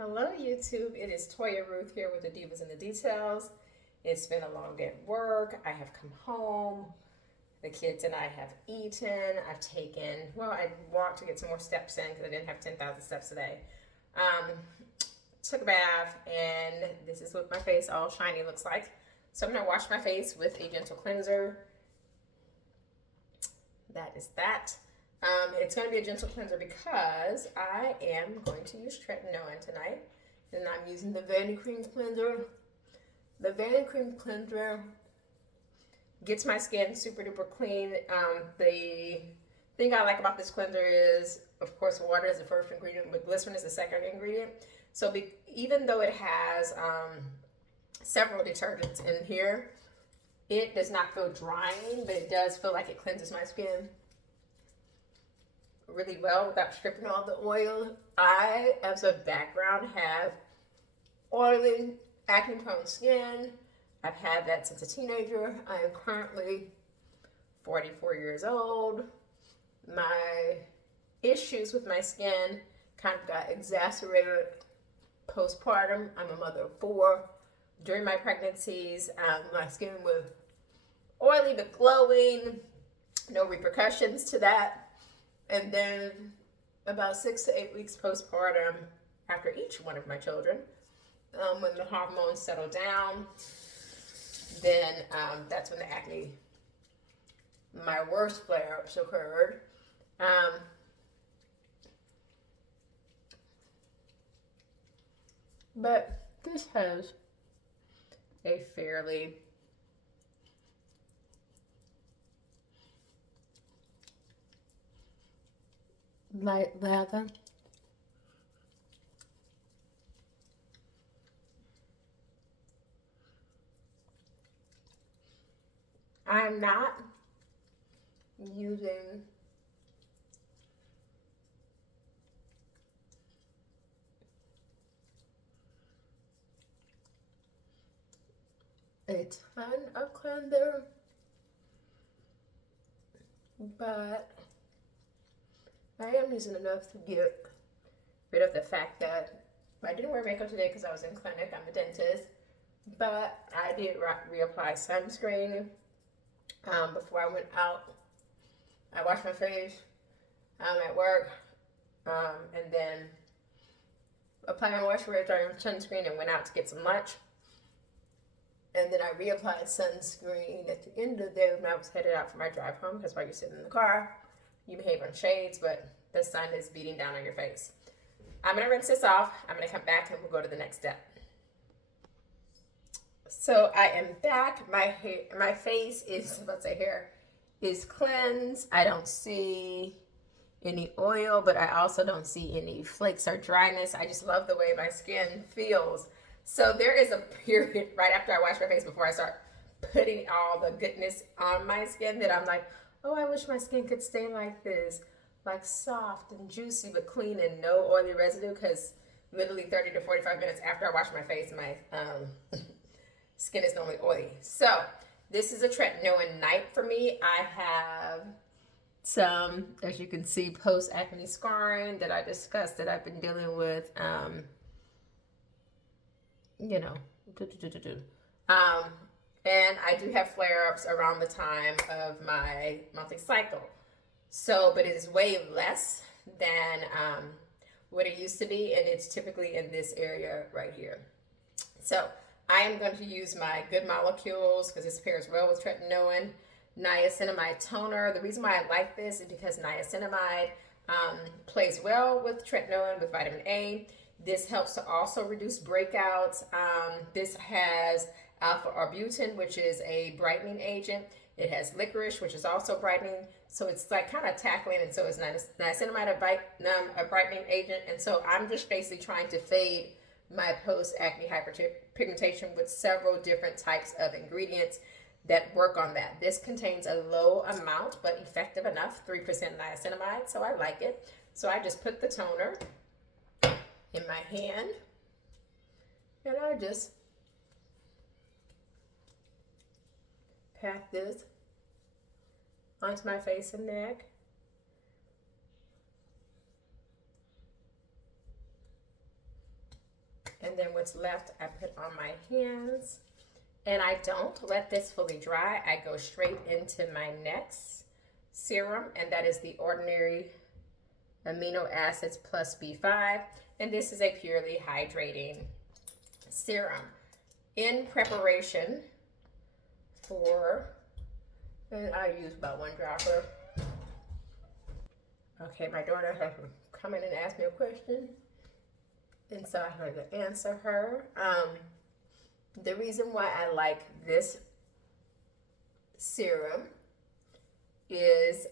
Hello YouTube, it is Toya Ruth here with the Divas and the Details. It's been a long day at work. I have come home. The kids and I have eaten. I walked to get some more steps in because I didn't have 10,000 steps today. Took a bath and this is what my face all shiny looks like. So I'm going to wash my face with a gentle cleanser. That is that. It's going to be a gentle cleanser because I am going to use Tretinoin tonight. And I'm using the Vanity Cream cleanser. The Vanity Cream cleanser gets my skin super duper clean. The thing I like about this cleanser is, of course, water is the first ingredient, but glycerin is the second ingredient. So even though it has several detergents in here, it does not feel drying, but it does feel like it cleanses my skin really well without stripping all the oil. I, as a background, have oily, acne-prone skin. I've had that since a teenager. I am currently 44 years old. My issues with my skin kind of got exacerbated postpartum. I'm a mother of 4. During my pregnancies, my skin was oily but glowing. No repercussions to that. And then about 6 to 8 weeks postpartum, after each one of my children, when the hormones settle down, then that's when the acne, my worst flare-ups occurred. But this has a fairly light lather. I'm not using a ton of cleanser, but I am using enough to get rid of the fact that I didn't wear makeup today because I was in clinic. I'm a dentist, but I did reapply sunscreen before I went out. I washed my face at work, and then applied my moisturizer and sunscreen and went out to get some lunch. And then I reapplied sunscreen at the end of the day when I was headed out for my drive home, because while you're sitting in the car, you may have on shades, but the sun is beating down on your face. I'm going to rinse this off. I'm going to come back and we'll go to the next step. So I am back. My face is, let's say hair, is cleansed. I don't see any oil, but I also don't see any flakes or dryness. I just love the way my skin feels. So there is a period right after I wash my face before I start putting all the goodness on my skin that I'm like, oh, I wish my skin could stay like this, like soft and juicy but clean and no oily residue, because literally 30 to 45 minutes after I wash my face, my skin is normally oily. So this is a Tretinoin night for me. I have some, as you can see, post-acne scarring that I discussed that I've been dealing with, and I do have flare-ups around the time of my monthly cycle. So, but it is way less than what it used to be, and it's typically in this area right here. So I am going to use my Good Molecules, because this pairs well with Tretinoin, Niacinamide toner. The reason why I like this is because niacinamide plays well with Tretinoin, with vitamin A. This helps to also reduce breakouts. This has alpha-arbutin, which is a brightening agent. It has licorice, which is also brightening. So it's like kind of tackling, and so is niacinamide, a brightening agent. And so I'm just basically trying to fade my post-acne hyperpigmentation with several different types of ingredients that work on that. This contains a low amount, but effective enough, 3% niacinamide, so I like it. So I just put the toner in my hand, and I just pat this onto my face and neck. And then what's left, I put on my hands. And I don't let this fully dry. I go straight into my next serum, and that is the Ordinary Amino Acids plus B5. And this is a purely hydrating serum. In preparation for, and I use about 1 dropper. Okay, my daughter has come in and asked me a question, and so I had to answer her. The reason why I like this serum is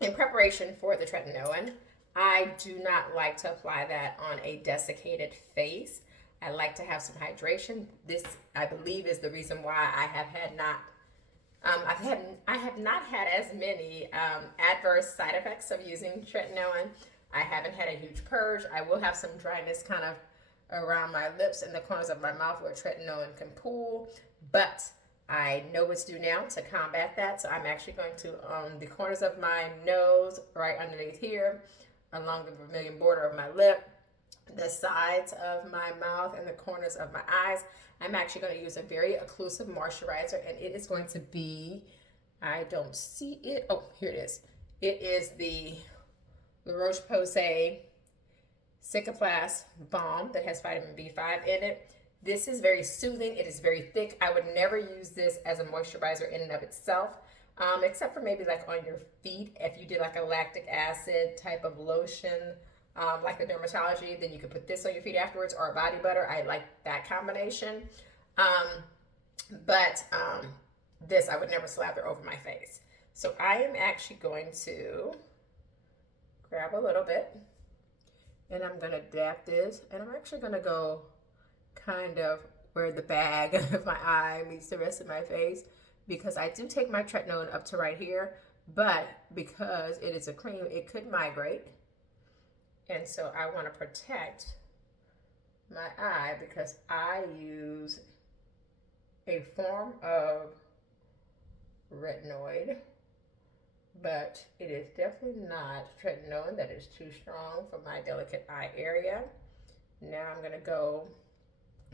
in preparation for the tretinoin. I do not like to apply that on a desiccated face. I like to have some hydration. This, I believe, is the reason why I have had not I have not had as many adverse side effects of using tretinoin. I haven't had a huge purge. I will have some dryness kind of around my lips and the corners of my mouth where tretinoin can pool, but I know what's due now to combat that. So I'm actually going to, on the corners of my nose, right underneath here, along the vermilion border of my lip, the sides of my mouth, and the corners of my eyes, I'm actually going to use a very occlusive moisturizer, and it is going to be, I don't see it, oh, here it is. It is the La Roche-Posay Cicaplast Balm that has vitamin B5 in it. This is very soothing. It is very thick. I would never use this as a moisturizer in and of itself, except for maybe like on your feet. If you did like a lactic acid type of lotion, like the Dermatology, then you could put this on your feet afterwards, or a body butter. I like that combination. This I would never slather over my face. So I am actually going to grab a little bit, and I'm going to dab this, and I'm actually going to go kind of where the bag of my eye meets the rest of my face, because I do take my tretinoin up to right here, but because it is a cream, it could migrate. And so I want to protect my eye because I use a form of retinoid, but it is definitely not tretinoin. That is too strong for my delicate eye area. Now I'm going to go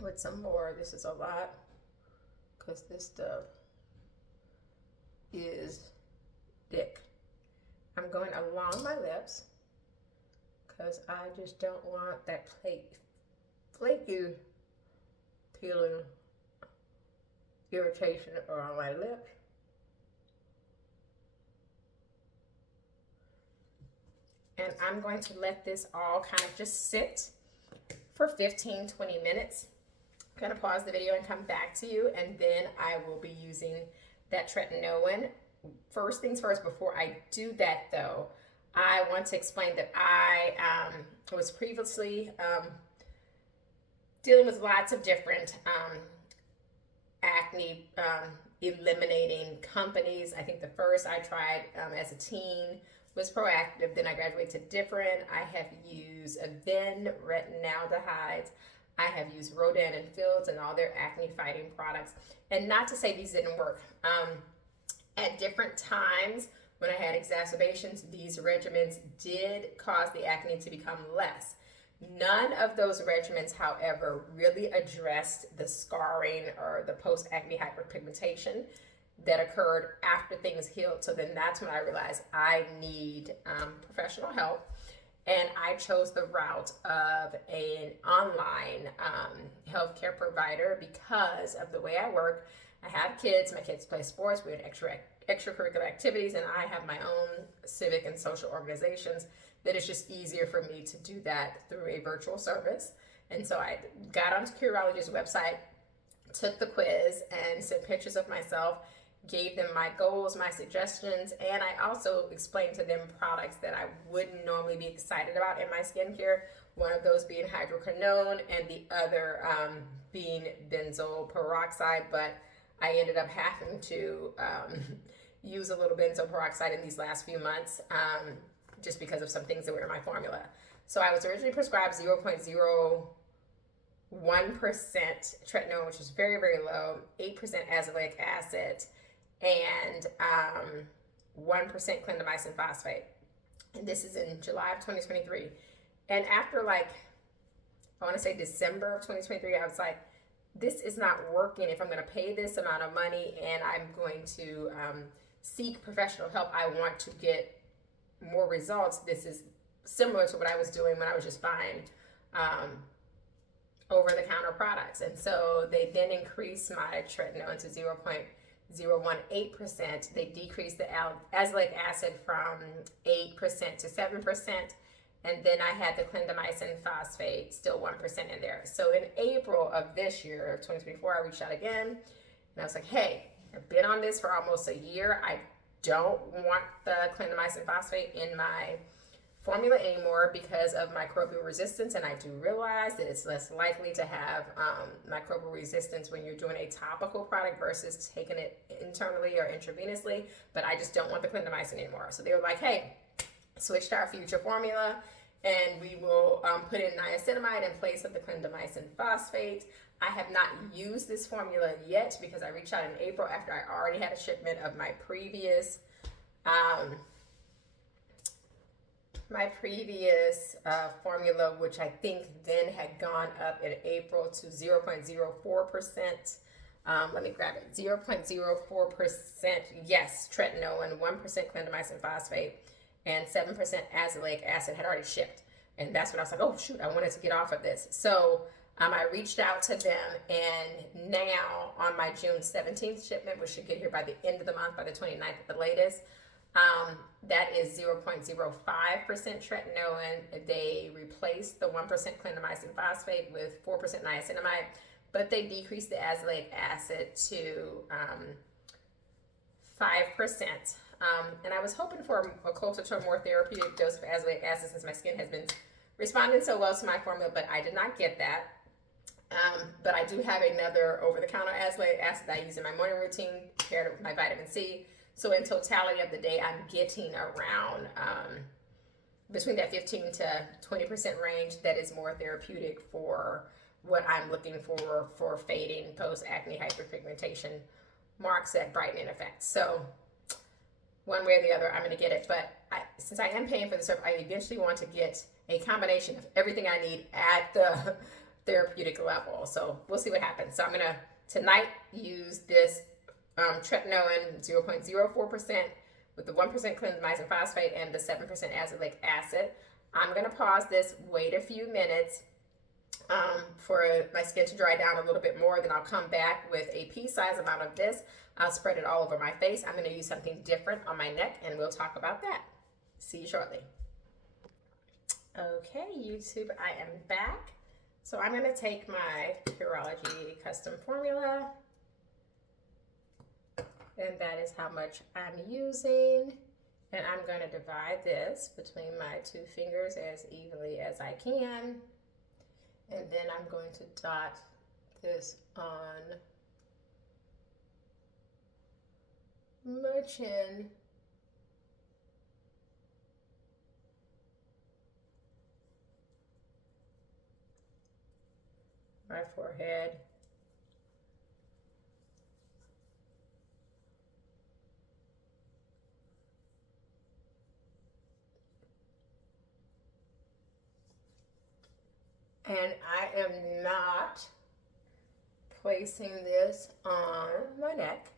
with some more. This is a lot because this stuff is thick. I'm going along my lips because I just don't want that flaky peeling irritation around my lips. And I'm going to let this all kind of just sit for 15-20 minutes. I'm going to pause the video and come back to you, and then I will be using that tretinoin. First things first, before I do that though, I want to explain that I was previously dealing with lots of different acne eliminating companies. I think the first I tried as a teen was Proactive. Then I graduated to different. I have used Aven retinaldehydes. I have used Rodan and Fields and all their acne fighting products. And not to say these didn't work. At different times when I had exacerbations, these regimens did cause the acne to become less. None of those regimens, however, really addressed the scarring or the post-acne hyperpigmentation that occurred after things healed. So then that's when I realized I need professional help. And I chose the route of an online healthcare provider because of the way I work. I have kids, my kids play sports, we have extracurricular activities, and I have my own civic and social organizations that it's just easier for me to do that through a virtual service. And so I got onto Curology's website, took the quiz, and sent pictures of myself, gave them my goals, my suggestions, and I also explained to them products that I wouldn't normally be excited about in my skincare, one of those being hydroquinone and the other being benzoyl peroxide, but I ended up having to use a little benzoyl peroxide in these last few months just because of some things that were in my formula. So I was originally prescribed 0.01% tretinoin, which is very, very low, 8% azelaic acid, and 1% clindamycin phosphate. And this is in July of 2023. And after like I want to say December of 2023, I was like, this is not working. If I'm going to pay this amount of money and I'm going to seek professional help, I want to get more results. This is similar to what I was doing when I was just buying over-the-counter products. And so they then increased my tretinoin to 0.018%. They decreased the azelaic acid from 8% to 7%. And then I had the clindamycin phosphate, still 1% in there. So in April of this year, 2024, I reached out again. And I was like, hey, I've been on this for almost a year. I don't want the clindamycin phosphate in my formula anymore because of microbial resistance, and I do realize that it's less likely to have microbial resistance when you're doing a topical product versus taking it internally or intravenously, but I just don't want the clindamycin anymore. So they were like, hey, switch to our future formula, and we will put in niacinamide in place of the clindamycin phosphate. I have not used this formula yet because I reached out in April after I already had a shipment of my previous formula, which I think then had gone up in April to 0.04%. Let me grab it. 0.04%, yes, tretinoin, 1% clindamycin phosphate, and 7% azelaic acid had already shipped. And that's when I was like, oh, shoot, I wanted to get off of this. So I reached out to them, and now on my June 17th shipment, which should get here by the end of the month, by the 29th at the latest, that is 0.05% tretinoin. They replaced the 1% clindamycin phosphate with 4% niacinamide, but they decreased the azelaic acid to 5%. And I was hoping for a closer to a more therapeutic dose of azelaic acid since my skin has been responding so well to my formula, but I did not get that. But I do have another over-the-counter azelaic acid that I use in my morning routine paired with my vitamin C. So in totality of the day, I'm getting around between that 15 to 20% range that is more therapeutic for what I'm looking for fading, post-acne, hyperpigmentation, marks, that brightening effect. So one way or the other, I'm going to get it. But since I am paying for the service, I eventually want to get a combination of everything I need at the therapeutic level. So we'll see what happens. So I'm going to tonight use this tretinoin 0.04% with the 1% clindamycin phosphate and the 7% azelaic acid. I'm going to pause this, wait a few minutes for my skin to dry down a little bit more. Then I'll come back with a pea-sized amount of this. I'll spread it all over my face. I'm going to use something different on my neck, and we'll talk about that. See you shortly. Okay, YouTube, I am back. So I'm going to take my Curology custom formula, and that is how much I'm using. And I'm going to divide this between my two fingers as evenly as I can. And then I'm going to dot this on my chin. My forehead. And I am not placing this on my neck.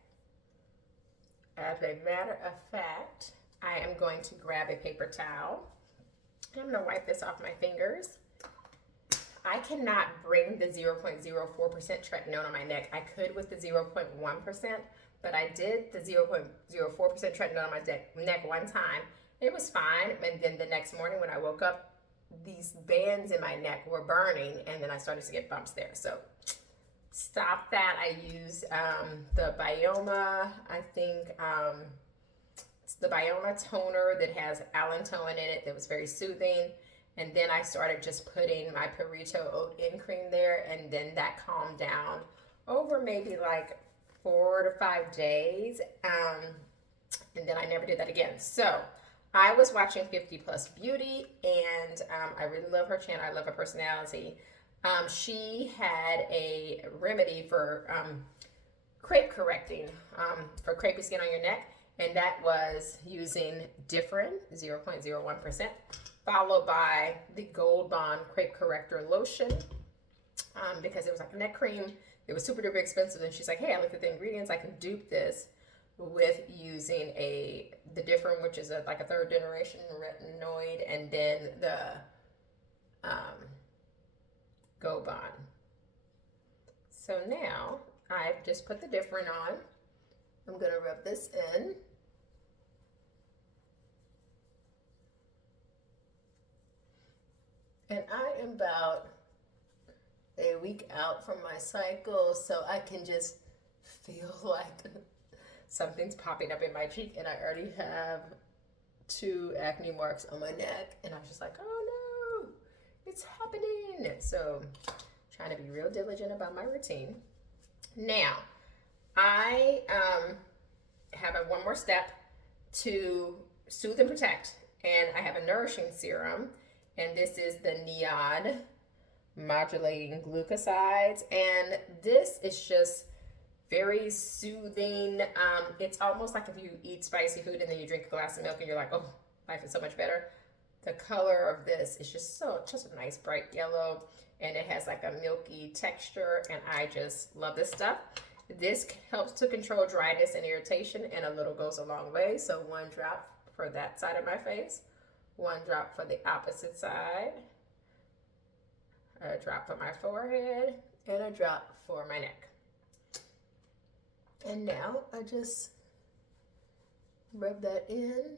As a matter of fact, I am going to grab a paper towel. I'm going to wipe this off my fingers. I cannot bring the 0.04% tretinoin on my neck. I could with the 0.1%, but I did the 0.04% tretinoin on my neck one time. It was fine, and then the next morning when I woke up, these bands in my neck were burning, and then I started to get bumps there. So stop that. I used the Bioma, I think it's the Bioma toner that has allantoin in it that was very soothing. And then I started just putting my Perito oat-in cream there, and then that calmed down over maybe like 4 to 5 days. And then I never did that again. So I was watching 50 Plus Beauty, and I really love her channel. I love her personality. She had a remedy for crepe correcting, for crepey skin on your neck, and that was using Differin 0.01%. followed by the Gold Bond Crepe Corrector Lotion, because it was like a neck cream. It was super duper expensive, and she's like, hey, I looked at the ingredients, I can dupe this with using the different, which is like a third generation retinoid, and then the Gold Bond. So now I've just put the different on. I'm gonna rub this in. And I am about a week out from my cycle, so I can just feel like something's popping up in my cheek, and I already have 2 acne marks on my neck, and I was just like, oh no, it's happening. So trying to be real diligent about my routine. Now, I have one more step to soothe and protect, and I have a nourishing serum, and this is the NIAD modulating glucosides, and this is just very soothing. It's almost like if you eat spicy food and then you drink a glass of milk and you're like, oh, life is so much better. The color of this is just a nice bright yellow, and it has like a milky texture, and I just love this stuff. This helps to control dryness and irritation, and a little goes a long way. So 1 drop for that side of my face, 1 drop for the opposite side, a drop for my forehead, and a drop for my neck. And now I just rub that in.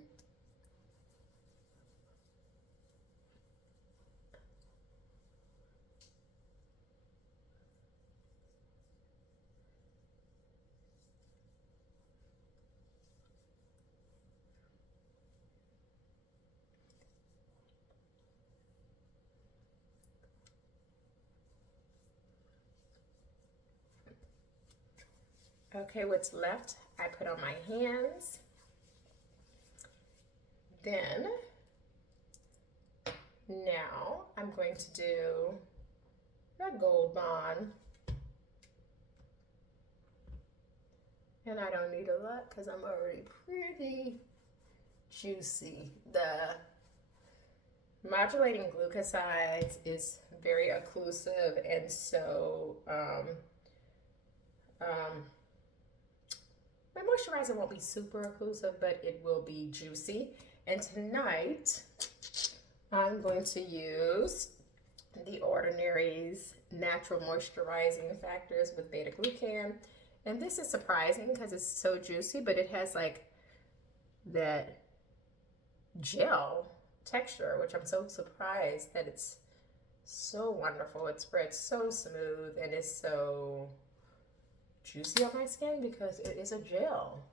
Okay, what's left, I put on my hands. Then, now I'm going to do a Gold Bond. And I don't need a lot because I'm already pretty juicy. The modulating glucosides is very occlusive, and so my moisturizer won't be super occlusive, but it will be juicy. And tonight, I'm going to use The Ordinary's Natural Moisturizing Factors with beta-glucan. And this is surprising because it's so juicy, but it has like that gel texture, which I'm so surprised that it's so wonderful. It spreads so smooth, and it's so juicy on my skin because it is a gel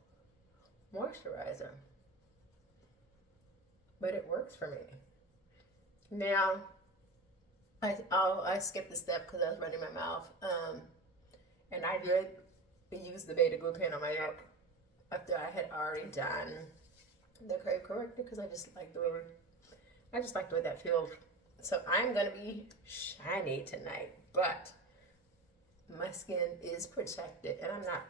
moisturizer, but it works for me. Now I skipped the step because I was running my mouth, and I did use the beta-glucan on my neck after I had already done the crepe corrector, because I just like the way that feels. So I'm gonna be shiny tonight, but my skin is protected, and I'm not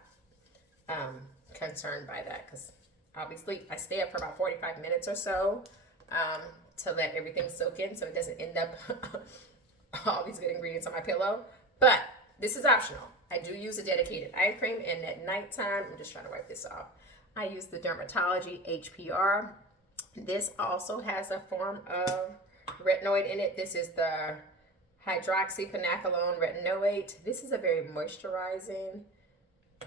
concerned by that, because obviously I stay up for about 45 minutes or so to let everything soak in, so it doesn't end up all these good ingredients on my pillow. But this is optional. I do use a dedicated eye cream, and at nighttime, I'm just trying to wipe this off, I use the Dermatology HPR. This also has a form of retinoid in it. This is the hydroxypanacolone retinoate. This is a very moisturizing,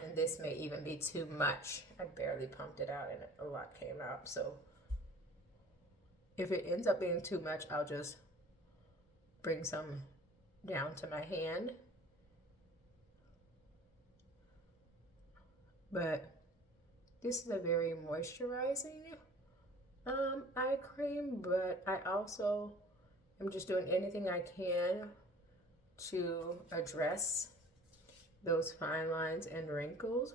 and this may even be too much. I barely pumped it out, and a lot came out. So if it ends up being too much, I'll just bring some down to my hand. But this is a very moisturizing eye cream, but I also am just doing anything I can to address those fine lines and wrinkles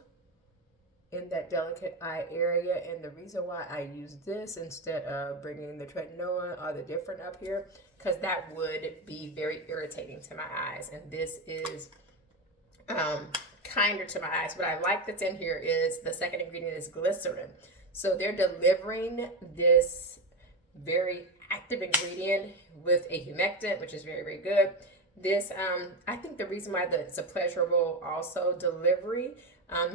in that delicate eye area. And the reason why I use this instead of bringing the Tretinoin or the different up here, because that would be very irritating to my eyes, and this is kinder to my eyes. What I like that's in here is the second ingredient is glycerin. So they're delivering this very active ingredient with a humectant, which is very, very good. This, I think the reason why it's a pleasurable also delivery,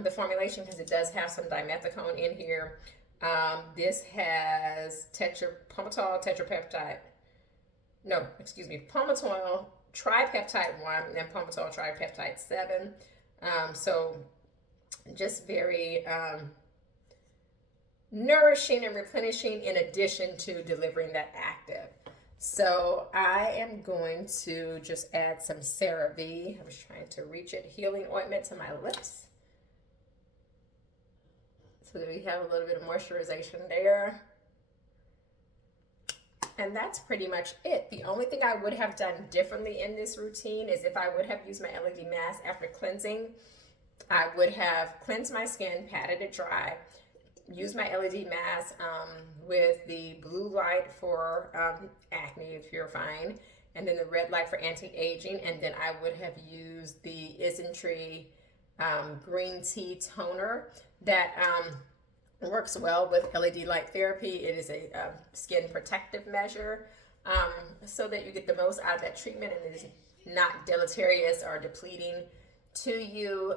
the formulation, because it does have some dimethicone in here. This has palmitoyl tetrapeptide. No, excuse me, palmitoyl tripeptide 1 and palmitoyl tripeptide 7. So just very nourishing and replenishing, in addition to delivering that active. So I am going to just add some CeraVe. I was trying to reach it, healing ointment to my lips, so that we have a little bit of moisturization there. And that's pretty much it. The only thing I would have done differently in this routine is if I would have used my LED mask after cleansing, I would have cleansed my skin, patted it dry, used my LED mask with the blue light for acne purifying, and then the red light for anti-aging, and then I would have used the Isntree green tea toner that works well with LED light therapy. It is a skin protective measure, so that you get the most out of that treatment and it is not deleterious or depleting to you.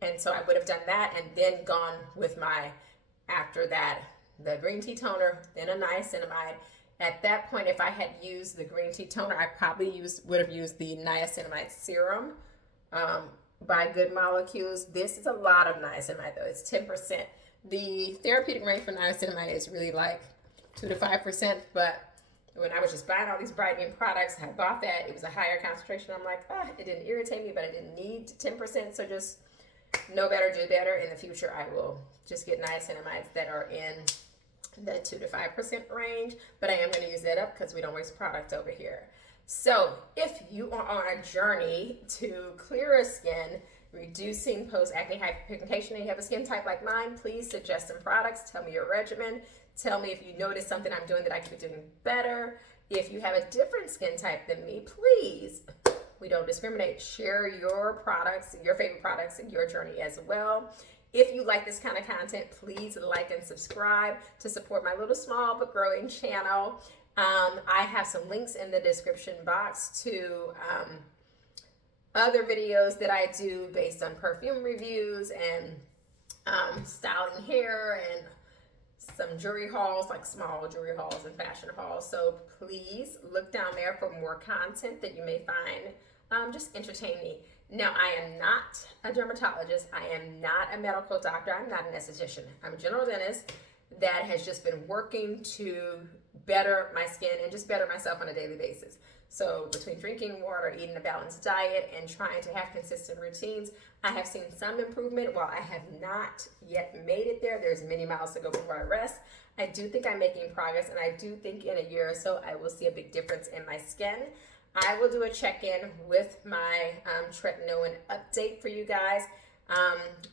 And so I would have done that and then gone with after that, the green tea toner, then a niacinamide. At that point, if I had used the green tea toner, I probably would have used the niacinamide serum by Good Molecules. This is a lot of niacinamide though, it's 10%. The therapeutic range for niacinamide is really like 2 to 5%, but when I was just buying all these brightening products, I bought that, it was a higher concentration. I'm like, it didn't irritate me, but I didn't need 10%, so just know better, do better. In the future, I will just get niacinamides that are in the 2 to 5% range, but I am going to use that up because we don't waste product over here. So if you are on a journey to clearer skin, reducing post-acne hyperpigmentation, and you have a skin type like mine, please suggest some products. Tell me your regimen. Tell me if you notice something I'm doing that I could be doing better. If you have a different skin type than me, please, we don't discriminate. Share your products, your favorite products, and your journey as well. If you like this kind of content, please like and subscribe to support my little small but growing channel. I have some links in the description box to other videos that I do based on perfume reviews and styling hair and some jewelry hauls, like small jewelry hauls and fashion hauls. So please look down there for more content that you may find just entertaining. Now, I am not a dermatologist. I am not a medical doctor. I'm not an esthetician. I'm a general dentist that has just been working to better my skin and just better myself on a daily basis. So between drinking water, eating a balanced diet, and trying to have consistent routines, I have seen some improvement. While I have not yet made it there, there's many miles to go before I rest. I do think I'm making progress, and I do think in a year or so, I will see a big difference in my skin. I will do a check-in with my Tretinoin update for you guys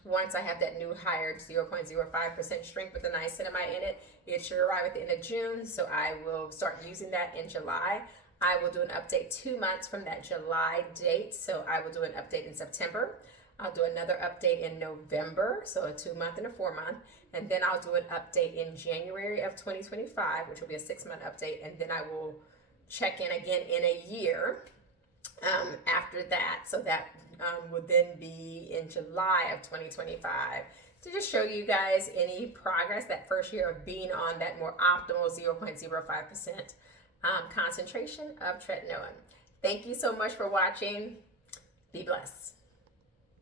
once I have that new hired 0.05% strength with the niacinamide in it. It should arrive at the end of June, so I will start using that in July. I will do an update 2 months from that July date, so I will do an update in September. I'll do another update in November, so a 2-month and a 4-month, and then I'll do an update in January of 2025, which will be a 6-month update, and then I will check in again in a year after that, so that would then be in July of 2025 to just show you guys any progress that first year of being on that more optimal 0.05% concentration of tretinoin. Thank you so much for watching. Be blessed.